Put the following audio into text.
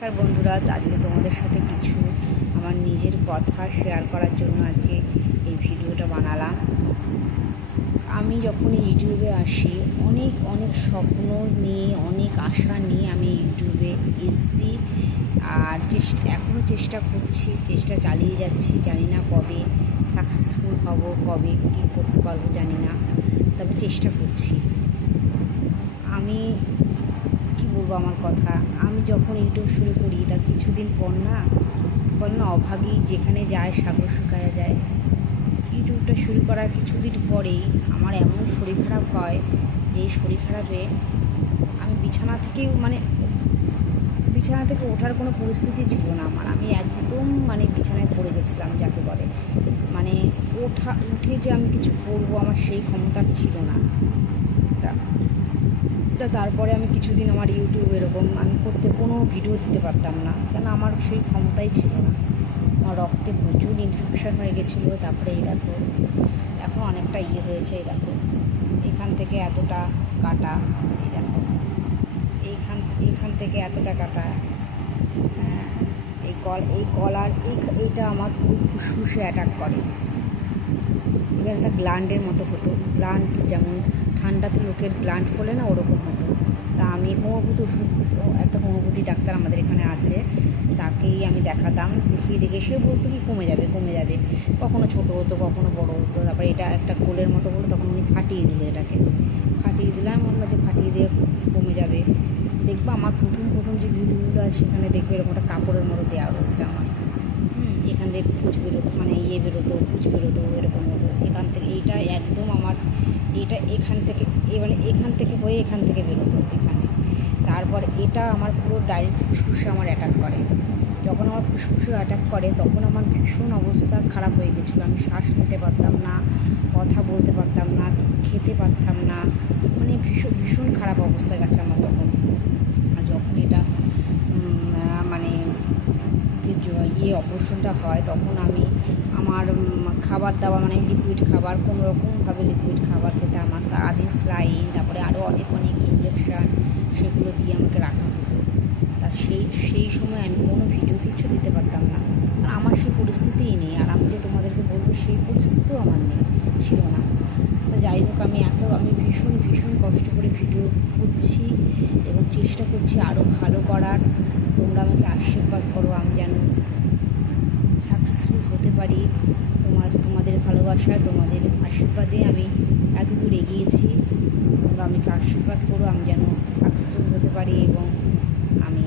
নমস্কার বন্ধুরা, আজকে তোমাদের সাথে কিছু আমার নিজের কথা শেয়ার করার জন্য আজকে এই ভিডিওটা বানালাম। আমি যখন ইউটিউবে আসি, অনেক অনেক স্বপ্ন নিয়ে, অনেক আশা নিয়ে আমি ইউটিউবে এসছি। আর চেষ্টা এখনও চেষ্টা করছি, চেষ্টা চালিয়ে যাচ্ছি। জানি না কবে সাকসেসফুল হব, কবে কী করতে পারব জানি না, তবে চেষ্টা করছি। আমি বলব আমার কথা। আমি যখন ইউটিউব শুরু করি, তার কিছুদিন পর না বল না অভাগী যেখানে যায়, সাগর শুকায়া যায়। ইউটিউবটা শুরু করার কিছুদিন পরেই আমার এমন শরীর খারাপ হয় যে শরীর খারাপে আমি বিছানা থেকেও মানে বিছানা থেকে ওঠার কোনো পরিস্থিতি ছিল না আমার। আমি একদম মানে বিছানায় পড়ে গেছিলাম, যাকে বলে। মানে ওঠা, উঠে যে আমি কিছু করব আমার সেই ক্ষমতা ছিল না। তা তা তারপরে আমি কিছুদিন আমার ইউটিউব এরকম আমি করতে কোনো ভিডিও দিতে পারতাম না। কেন আমার সেই ক্ষমতাই ছিল না। আমার রক্তে প্রচুর ইনফেকশন হয়ে গেছিল তারপরে এই দেখো এখন অনেকটা ইয়ে হয়েছে এই দেখো। এখান থেকে এতটা কাটা এই দেখো। এইখান এইখান থেকে এতটা কাটা হ্যাঁ, এই কল এই কলার এই এইটা আমার খুব ফুসফুসে অ্যাটাক করে। এটা একটা গ্ল্যান্ডের মতো হতো। গ্ল্যান্ড যেমন ঠান্ডাতে লোকের গ্ল্যান্ড ফোলে না ওরকম হতো। তা আমি হোমিওপ্যাথি ওষুধ একটা হোমিওপ্যাথি ডাক্তার আমাদের এখানে আছে। তাকেই আমি দেখাতাম। দেখিয়ে দেখে সে বলতো কি, কমে যাবে কমে যাবে। কখনো ছোটো হতো, কখনো বড় হতো। তারপরে এটা একটা গোলের মতো হলো, তখন উনি ফাটিয়ে দিল এটাকে। ফাটিয়ে দিলাম মনে যে ফাটিয়ে দিয়ে কমে যাবে। দেখব আমার প্রথম প্রথম যে ভিডিওগুলো আছে, সেখানে দেখবে এরকম একটা কাপড়ের মতো দেওয়া রয়েছে আমার। এখান থেকে পুচ বেরোতো মানে ইয়ে বেরোতো পুচ বেরোতো, এরকম হতো এখান থেকে এইটা একদম আমার এটা এখান থেকে এ মানে এখান থেকে হয়ে এখান থেকে বেরোতো এখানে। তারপর এটা আমার পুরো ডাইরেক্ট ফুসফুসে আমার অ্যাটাক করে। যখন আমার ফুসফুসে অ্যাটাক করে, তখন আমার ভীষণ অবস্থা খারাপ হয়ে গেছিল। আমি শ্বাস নিতে পারতাম না, কথা বলতে পারতাম না, খেতে পারতাম না। মানে ভীষণ ভীষণ খারাপ অবস্থা গেছে আমার তখন। আর যখন এটা মানে ইয়ে অপারেশনটা হয়, তখন আমি আমার খাবার দাবার মানে লিকুইড খাবার, কোনো রকমভাবে লিকুইড খাবার খেতে আমার সারাদিন স্লাইন তারপরে আরও অনেক অনেক ইঞ্জেকশান সেগুলো দিয়ে আমাকে রাখা হতো। তা সেই সেই সময় আমি কোনো ভিডিও কিছু দিতে পারতাম না। আর আমার সেই পরিস্থিতিই নেই। আর আমি যে তোমাদেরকে বলব, সেই পরিস্থিতিও আমার নেই, ছিল না। যাই হোক, আমি এত, আমি ভীষণ ভীষণ কষ্ট করে ভিডিও করছি এবং চেষ্টা করছি আরও ভালো করার। তোমরা আমাকে আশীর্বাদ করো, আমি যেন সাকসেসফুল হতে পারি। তোমার, তোমাদের ভালোবাসা, তোমাদের আশীর্বাদে আমি এত দূর এগিয়েছি। তোমরা আমাকে আশীর্বাদ করো, আমি যেন সাকসেসফুল হতে পারি এবং আমি